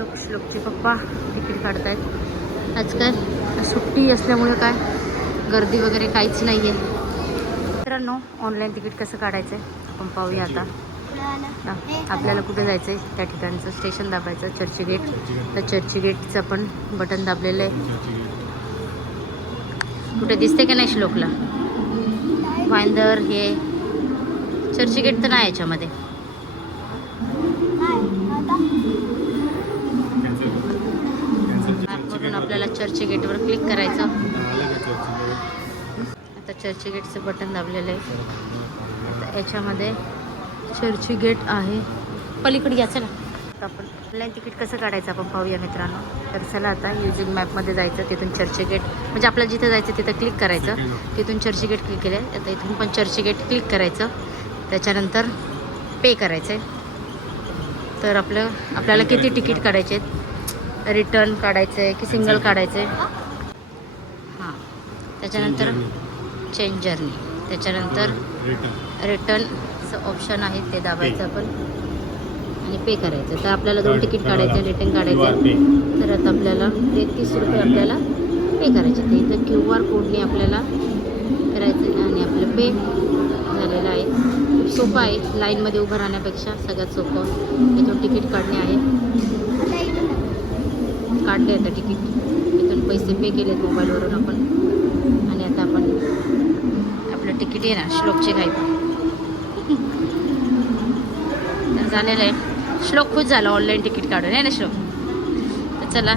श्लोकचे पप्पा तिकीट काढतायत. आज काय सुट्टी असल्यामुळे काय गर्दी वगैरे काहीच नाही आहे. मित्रांनो, ऑनलाईन तिकीट कसं काढायचं आहे आपण पाहूया आता. आपल्याला कुठे जायचं आहे त्या ठिकाणचं स्टेशन दाबायचं, चर्चगेट. तर चर्चगेटचं आपण बटन दाबलेलं आहे. कुठे दिसते का नाही श्लोकला? भाईंदर हे चर्चगेट तर नाही याच्यामध्ये. ॲपवरून आपल्याला चर्चगेटवर क्लिक करायचं. आता चर्चगेटचं बटन दाबलेलं आहे. आता याच्यामध्ये चर्चगेट आहे. पलीकडे या चला. आपण ऑनलाईन तिकीट कसं काढायचं आपण पाहूया मित्रांनो. तर चला आता युजिंग मॅपमध्ये जायचं. तिथून चर्चगेट म्हणजे आपल्याला जिथं जायचं तिथं क्लिक करायचं. तिथून चर्चगेट क्लिक केलं आहे. आता इथून पण चर्चगेट क्लिक करायचं. त्याच्यानंतर पे करायचं आहे. तर आपल्याला किती तिकीट काढायचे आहेत, रिटर्न काढायचं आहे की सिंगल काढायचं आहे. हां, त्याच्यानंतर चेंज जर्नी, त्याच्यानंतर रिटर्नचं ऑप्शन आहे ते दाबायचं आपण आणि पे करायचं. तर आपल्याला 2 तिकीट काढायचं, रिटर्न काढायचं. तर आता आपल्याला 33 रुपये आपल्याला पे करायचे. तर इथं QR कोडने आपल्याला करायचं आणि आपलं पे झालेलं आहे. सोपं आहे, लाईनमध्ये उभं राहण्यापेक्षा सगळ्यात सोपं इथून तिकीट काढणे आहे. काढले आता तिकीट, इथून पैसे पे केलेत मोबाईलवरून आपण. आणि आता आपण आपलं तिकीट आहे ना श्लोकची घाई तर झालेलं आहे. श्लोक खुश झाला ऑनलाईन तिकीट काढून आहे ना श्लोक. तर चला